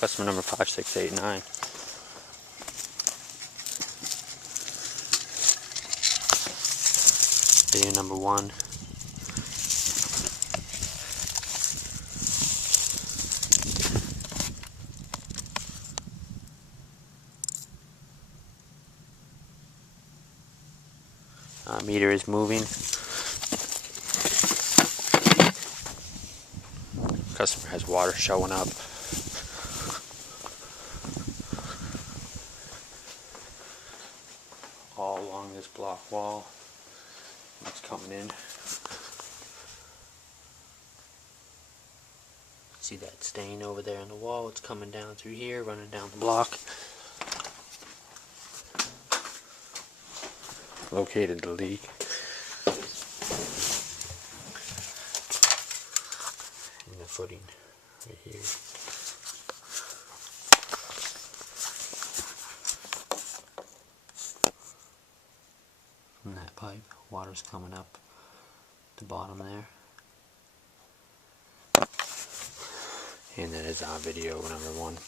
Customer number 5689. Video number 1. Meter is moving. Customer has water showing up. All along this block wall. It's coming in. See that stain over there on the wall? It's coming down through here, running down the block. Located the leak. In the footing right here. From that pipe, water's coming up the bottom there. And that is our video number 1.